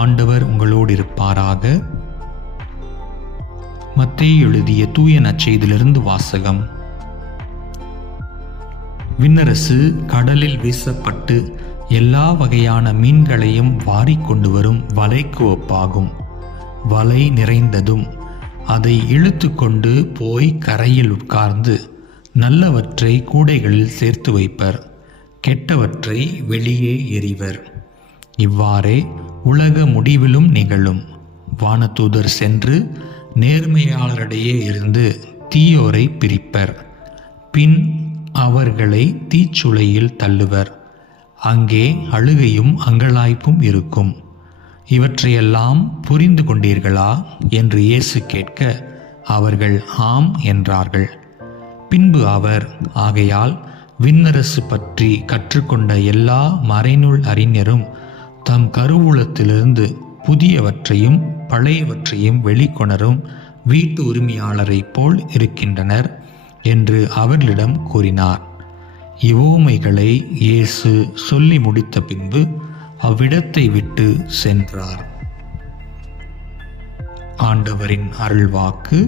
ஆண்டவர் உங்களோடு இருப்பாராக. மத்தேயு எழுதிய தூய நற்செய்தியிலிருந்து வாசகம். விண்ணரசு கடலில் வீசப்பட்டு எல்லா வகையான மீன்களையும் வாரிக்கொண்டு வரும் வலைக்கு ஒப்பாகும். வலை நிறைந்ததும் அதை இழுத்து கொண்டு போய் கரையில் உட்கார்ந்து நல்லவற்றை கூடைகளில் சேர்த்து வைப்பர், கெட்டவற்றை வெளியே எறிவர். இவ்வாறே உலக முடிவிலும் நிகழும். வானதூதர் சென்று நேர்மையாளரிடையே இருந்து தீயோரை பிரிப்பர், பின் அவர்களை தீச்சுளையில் தள்ளுவர். அங்கே அழுகையும் அங்கலாய்ப்பும் இருக்கும். இவற்றையெல்லாம் புரிந்து கொண்டீர்களா என்று இயேசு கேட்க, அவர்கள் ஆம் என்றார்கள். பின்பு அவர், ஆகையால் விண்ணரசு பற்றி கற்றுக்கொண்ட எல்லா மறைநூல் அறிஞரும் தம் கருவூலத்திலிருந்து புதியவற்றையும் பழையவற்றையும் வெளிக்கொணரும் வீட்டு உரிமையாளரைப் போல் இருக்கின்றனர் என்று அவர்களிடம் கூறினார். இவ்வுவமைகளை இயேசு சொல்லி முடித்த பின்பு அவ்விடத்தை விட்டு சென்றார். ஆண்டவரின் அருள்வாக்கு.